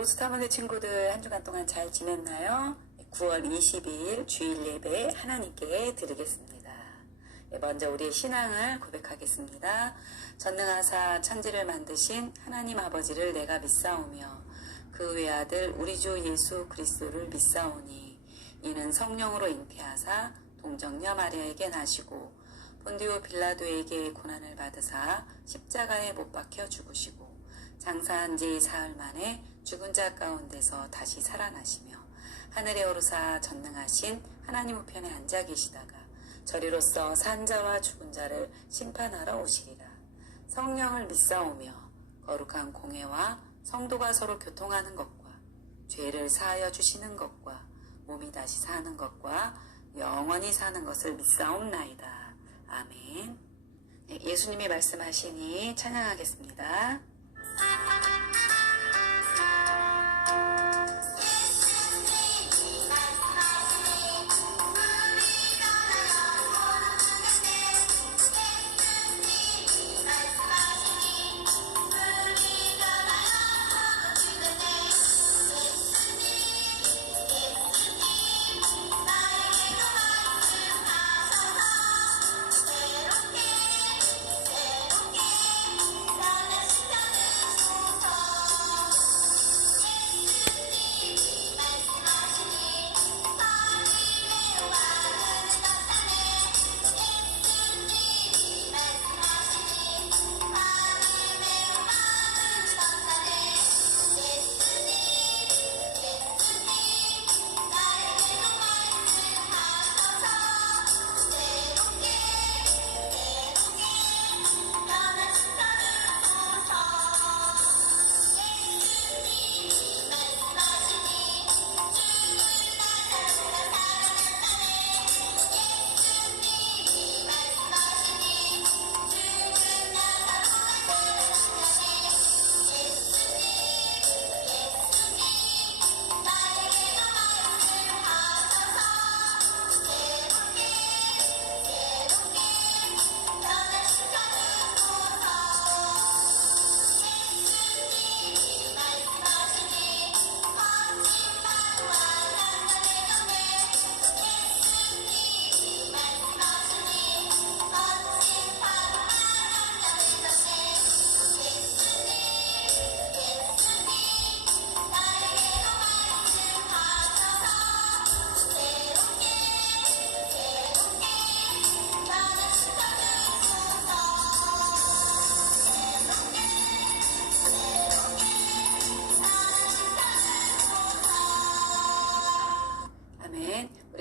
로고스타문의 친구들 한 주간 동안 잘 지냈나요? 9월 22일 주일 예배 하나님께 드리겠습니다. 먼저 우리의 신앙을 고백하겠습니다. 전능하사 천지를 만드신 하나님 아버지를 내가 믿사오며 그 외아들 우리 주 예수 그리스도를 믿사오니 이는 성령으로 잉태하사 동정녀 마리아에게 나시고 본디오 빌라도에게 고난을 받으사 십자가에 못 박혀 죽으시고 장사한 지 사흘 만에 죽은 자 가운데서 다시 살아나시며 하늘에 오르사 전능하신 하나님 우편에 앉아 계시다가 저리로서 산 자와 죽은 자를 심판하러 오시리라. 성령을 믿사오며 거룩한 공회와 성도가 서로 교통하는 것과 죄를 사하여 주시는 것과 몸이 다시 사는 것과 영원히 사는 것을 믿사옵나이다. 아멘. 예수님이 말씀하시니 찬양하겠습니다.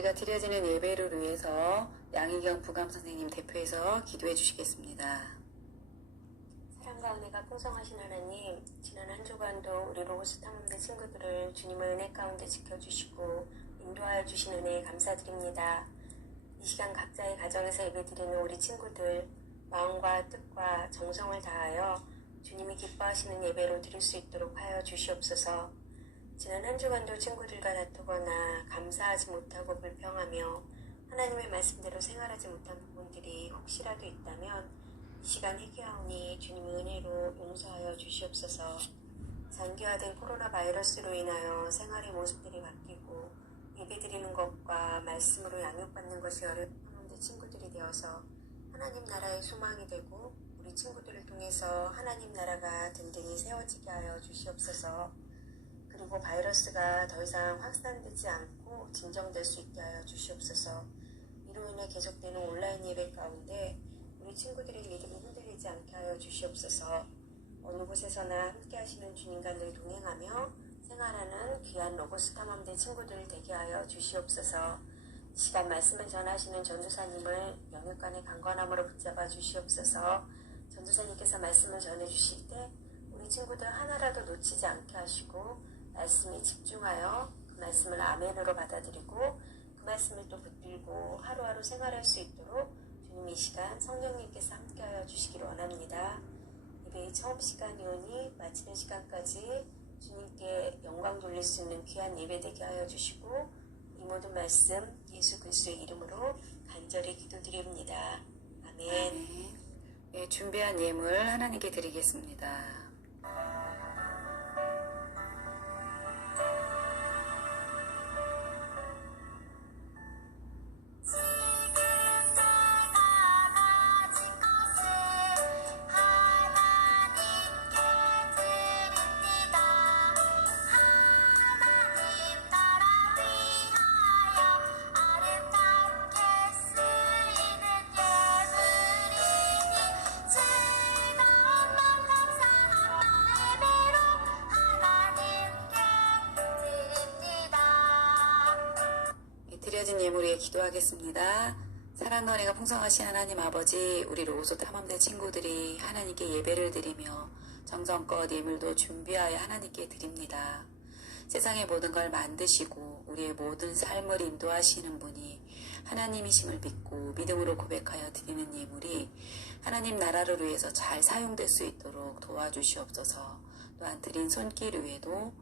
우리가 드려지는 예배를 위해서 양희경 부감 선생님 대표해서 기도해 주시겠습니다. 사랑과 은혜가 풍성하신 하나님, 지난 한 주간도 우리 로고스 탐험대 친구들을 주님의 은혜 가운데 지켜주시고 인도하여 주신 은혜에 감사드립니다. 이 시간 각자의 가정에서 예배드리는 우리 친구들 마음과 뜻과 정성을 다하여 주님이 기뻐하시는 예배로 드릴 수 있도록 하여 주시옵소서. 지난 한 주간도 친구들과 다투거나 감사하지 못하고 불평하며 하나님의 말씀대로 생활하지 못한 부분들이 혹시라도 있다면 이 시간 회개하오니 주님의 은혜로 용서하여 주시옵소서. 장기화된 코로나 바이러스로 인하여 생활의 모습들이 바뀌고 예배드리는 것과 말씀으로 양육받는 것이 어려운 탐험대 친구들이 되어서 하나님 나라의 소망이 되고 우리 친구들을 통해서 하나님 나라가 든든히 세워지게 하여 주시옵소서. 그리고 바이러스가 더 이상 확산되지 않고 진정될 수 있게 하여 주시옵소서. 이로 인해 계속되는 온라인 예배 가운데 우리 친구들의 믿음이 흔들리지 않게 하여 주시옵소서. 어느 곳에서나 함께 하시는 주님과 늘 동행하며 생활하는 귀한 로고스 탐험대 친구들 되게 하여 주시옵소서. 시간 말씀을 전하시는 전도사님을 영육간의 강건함으로 붙잡아 주시옵소서. 전도사님께서 말씀을 전해주실 때 우리 친구들 하나라도 놓치지 않게 하시고 말씀에 집중하여 그 말씀을 아멘으로 받아들이고 그 말씀을 또 붙들고 하루하루 생활할 수 있도록 주님 이 시간 성령님께서 함께하여 주시기를 원합니다. 예배의 처음 시간이오니 마치는 시간까지 주님께 영광 돌릴 수 있는 귀한 예배 되게 하여 주시고 이 모든 말씀 예수 그리스도의 이름으로 간절히 기도드립니다. 아멘. 네, 준비한 예물 하나님께 드리겠습니다. 예물 위해 기도하겠습니다. 사랑과 은혜가 풍성하신 하나님 아버지, 우리 로고소 탐험대 친구들이 하나님께 예배를 드리며 정성껏 예물도 준비하여 하나님께 드립니다. 세상의 모든 걸 만드시고 우리의 모든 삶을 인도하시는 분이 하나님이심을 믿고 믿음으로 고백하여 드리는 예물이 하나님 나라를 위해서 잘 사용될 수 있도록 도와주시옵소서. 또한 드린 손길 위에도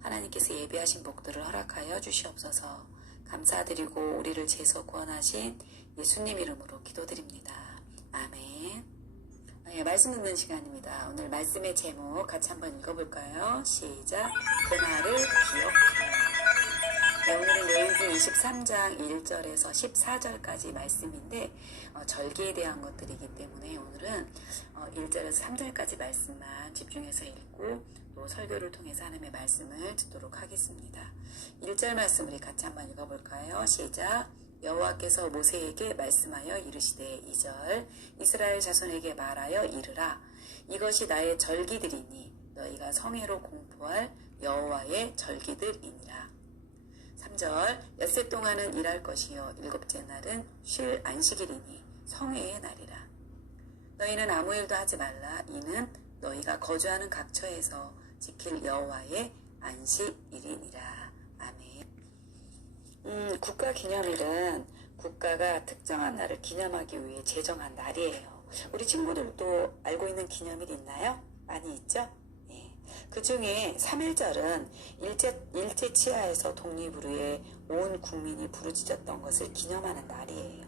하나님께서 예배하신 복들을 허락하여 주시옵소서. 감사드리고 우리를 죄에서 구원하신 예수님 이름으로 기도드립니다. 아멘. 말씀 듣는 시간입니다. 오늘 말씀의 제목 같이 한번 읽어볼까요? 시작. 그날을 기억해. 오늘은 레위기 23장 1절에서 14절까지 말씀인데 절기에 대한 것들이기 때문에 오늘은 1절에서 3절까지 말씀만 집중해서 읽고 또 설교를 통해서 하나님의 말씀을 듣도록 하겠습니다. 1절 말씀 우리 같이 한번 읽어볼까요? 시작. 여호와께서 모세에게 말씀하여 이르시되 2절 이스라엘 자손에게 말하여 이르라 이것이 나의 절기들이니 너희가 성회로 공포할 여호와의 절기들이니라. 3절 엿새 동안은 일할 것이요 일곱째 날은 쉴 안식일이니 성회의 날이라. 너희는 아무 일도 하지 말라. 이는 너희가 거주하는 각처에서 지킬 여호와의 안식일이니라. 아멘. 국가기념일은 국가가 특정한 날을 기념하기 위해 제정한 날이에요. 우리 친구들도 알고 있는 기념일 있나요? 많이 있죠? 예. 그 중에 3.1절은 일제 치하에서 독립을 위해 온 국민이 부르짖었던 것을 기념하는 날이에요.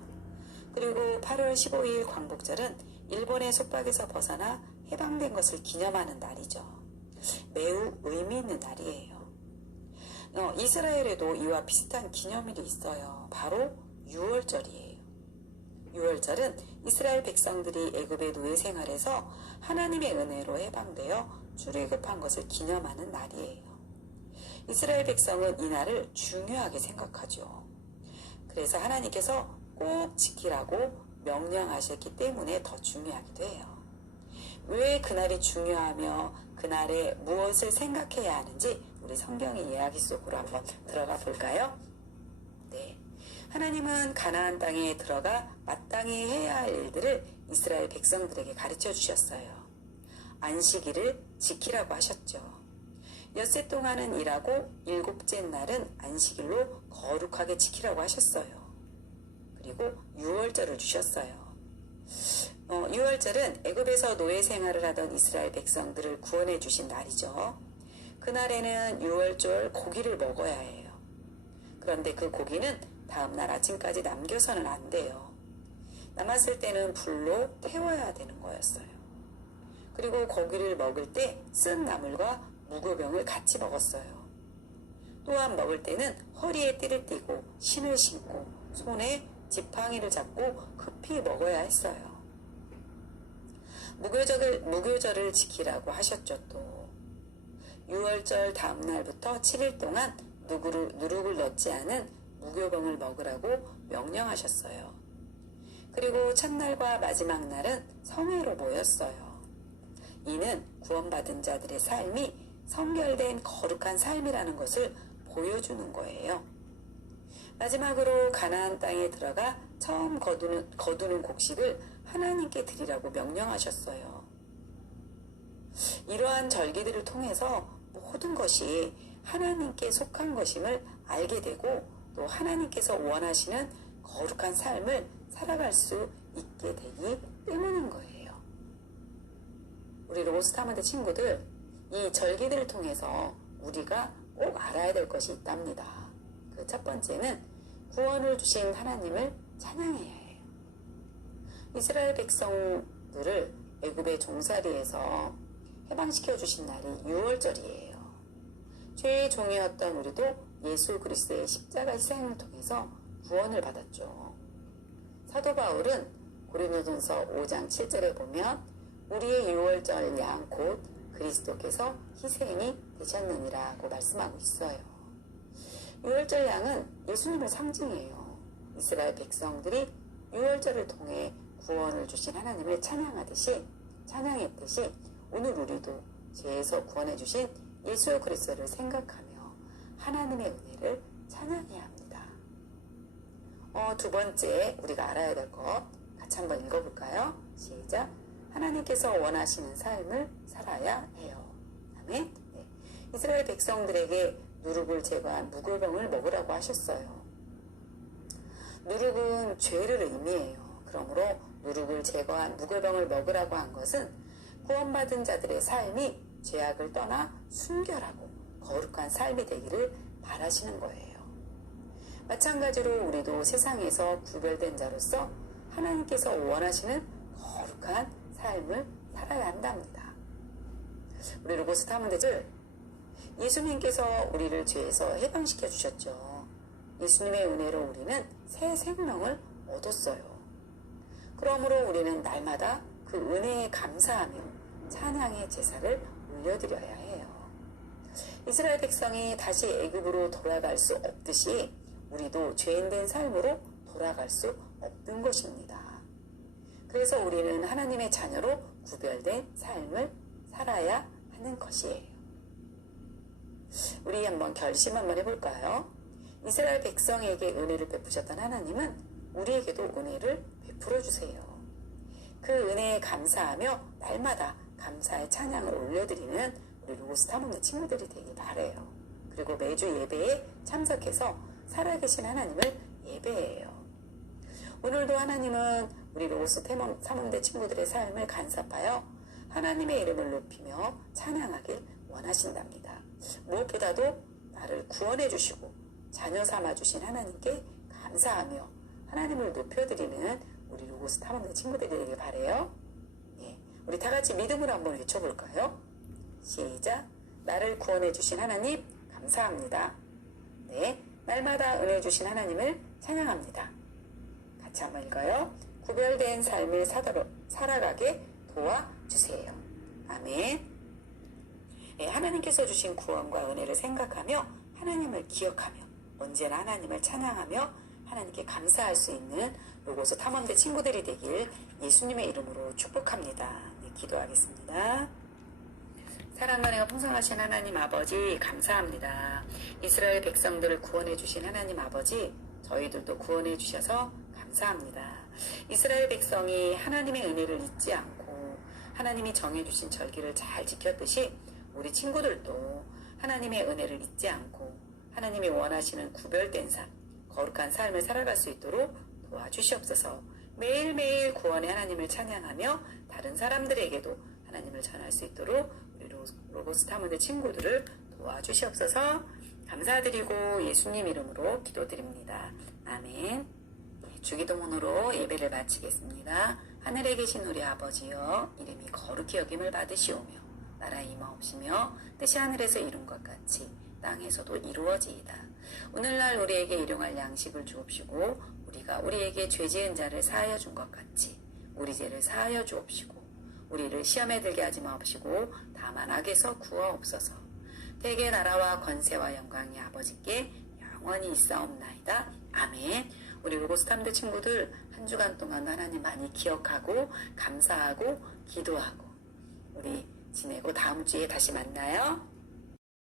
그리고 8월 15일 광복절은 일본의 속박에서 벗어나 해방된 것을 기념하는 날이죠. 매우 의미 있는 날이에요. 이스라엘에도 이와 비슷한 기념일이 있어요. 바로 6월절이에요. 6월절은 이스라엘 백성들이 애굽의 노예 생활에서 하나님의 은혜로 해방되어 출애굽한 것을 기념하는 날이에요. 이스라엘 백성은 이 날을 중요하게 생각하죠. 그래서 하나님께서 꼭 지키라고 명령하셨기 때문에 더 중요하기도 해요. 왜 그날이 중요하며 그날에 무엇을 생각해야 하는지 우리 성경의 이야기 속으로 한번 들어가 볼까요? 네, 하나님은 가나안 땅에 들어가 마땅히 해야 할 일들을 이스라엘 백성들에게 가르쳐 주셨어요. 안식일을 지키라고 하셨죠. 엿새 동안은 일하고 일곱째 날은 안식일로 거룩하게 지키라고 하셨어요. 그리고 6월절을 주셨어요. 6월절은 애굽에서 노예 생활을 하던 이스라엘 백성들을 구원해 주신 날이죠. 그날에는 6월절 고기를 먹어야 해요. 그런데 그 고기는 다음날 아침까지 남겨서는 안 돼요. 남았을 때는 불로 태워야 되는 거였어요. 그리고 고기를 먹을 때 쓴 나물과 무교병을 같이 먹었어요. 또한 먹을 때는 허리에 띠를 띠고 신을 신고 손에 지팡이를 잡고 급히 먹어야 했어요. 무교절을 지키라고 하셨죠. 또 6월절 다음 날부터 7일 동안 누룩을 넣지 않은 무교병을 먹으라고 명령하셨어요. 그리고 첫날과 마지막 날은 성회로 모였어요. 이는 구원받은 자들의 삶이 성결된 거룩한 삶이라는 것을 보여주는 거예요. 마지막으로 가나안 땅에 들어가 처음 거두는 곡식을 하나님께 드리라고 명령하셨어요. 이러한 절기들을 통해서 모든 것이 하나님께 속한 것임을 알게 되고 또 하나님께서 원하시는 거룩한 삶을 살아갈 수 있게 되기 때문인 거예요. 우리 로고스 탐험대 친구들, 이 절기들을 통해서 우리가 꼭 알아야 될 것이 있답니다. 그 첫 번째는 구원을 주신 하나님을 찬양해야 해요. 이스라엘 백성들을 애굽의 종살이에서 해방시켜 주신 날이 6월절이에요. 죄의 종이었던 우리도 예수 그리스도의 십자가 희생을 통해서 구원을 받았죠. 사도 바울은 고린도전서 5장 7절에 보면 우리의 6월절 양 곧 그리스도께서 희생이 되셨느니라고 말씀하고 있어요. 6월절 양은 예수님을 상징해요. 이스라엘 백성들이 6월절을 통해 구원을 주신 하나님을 찬양했듯이 오늘 우리도 죄에서 구원해 주신 예수 그리스도를 생각하며 하나님의 은혜를 찬양해야 합니다. 두 번째 우리가 알아야 될 것 같이 한번 읽어볼까요? 시작. 하나님께서 원하시는 삶을 살아야 해요. 아멘. 네. 이스라엘 백성들에게 누룩을 제거한 묵을병을 먹으라고 하셨어요. 누룩은 죄를 의미해요. 그러므로 누룩을 제거한 묵을병을 먹으라고 한 것은 구원받은 자들의 삶이 죄악을 떠나 순결하고 거룩한 삶이 되기를 바라시는 거예요. 마찬가지로 우리도 세상에서 구별된 자로서 하나님께서 원하시는 거룩한 삶을 살아야 한답니다. 우리 로고스 탐험대들, 예수님께서 우리를 죄에서 해방시켜 주셨죠. 예수님의 은혜로 우리는 새 생명을 얻었어요. 그러므로 우리는 날마다 그 은혜에 감사하며 찬양의 제사를 올려드려야 해요. 이스라엘 백성이 다시 애굽으로 돌아갈 수 없듯이 우리도 죄인된 삶으로 돌아갈 수 없는 것입니다. 그래서 우리는 하나님의 자녀로 구별된 삶을 살아야 하는 것이에요. 우리 한번 결심 한번 해볼까요? 이스라엘 백성에게 은혜를 베푸셨던 하나님은 우리에게도 은혜를 베풀어 주세요. 그 은혜에 감사하며 날마다 감사의 찬양을 올려드리는 우리 로고스 탐험대 친구들이 되길 바라요. 그리고 매주 예배에 참석해서 살아계신 하나님을 예배해요. 오늘도 하나님은 우리 로고스 탐험대 친구들의 삶을 간섭하여 하나님의 이름을 높이며 찬양하길 원하신답니다. 무엇보다도 나를 구원해 주시고 자녀 삼아 주신 하나님께 감사하며 하나님을 높여드리는 우리 로고스 탐험대 친구들이 되길 바라요. 예, 우리 다 같이 믿음으로 한번 외쳐볼까요? 시작. 나를 구원해 주신 하나님 감사합니다. 네, 날마다 은혜 주신 하나님을 찬양합니다. 같이 한번 읽어요. 구별된 삶을 살아가게 도와주세요. 아멘. 네, 하나님께서 주신 구원과 은혜를 생각하며 하나님을 기억하며 언제나 하나님을 찬양하며 하나님께 감사할 수 있는 로고스 탐험대 친구들이 되길 예수님의 이름으로 축복합니다. 네, 기도하겠습니다. 사랑과 은혜가 풍성하신 하나님 아버지 감사합니다. 이스라엘 백성들을 구원해 주신 하나님 아버지 저희들도 구원해 주셔서 감사합니다. 이스라엘 백성이 하나님의 은혜를 잊지 않고 하나님이 정해주신 절기를 잘 지켰듯이 우리 친구들도 하나님의 은혜를 잊지 않고 하나님이 원하시는 구별된 삶, 거룩한 삶을 살아갈 수 있도록 도와주시옵소서. 매일매일 구원의 하나님을 찬양하며 다른 사람들에게도 하나님을 전할 수 있도록 우리 로고스 탐험대 친구들을 도와주시옵소서. 감사드리고 예수님 이름으로 기도드립니다. 아멘. 주기도문으로 예배를 마치겠습니다. 하늘에 계신 우리 아버지여, 이름이 거룩히 여김을 받으시오며 나라 임하옵시며 뜻이 하늘에서 이룬 것 같이 땅에서도 이루어지이다. 오늘날 우리에게 일용할 양식을 주옵시고 우리가 우리에게 죄 지은 자를 사하여 준 것 같이 우리 죄를 사하여 주옵시고 우리를 시험에 들게 하지 마옵시고 다만 악에서 구하옵소서. 대개 나라와 권세와 영광이 아버지께 영원히 있사옵나이다. 아멘. 우리 로고스 탐험대 친구들 한 주간 동안 하나님 많이 기억하고 감사하고 기도하고 우리 지내고 다음 주에 다시 만나요.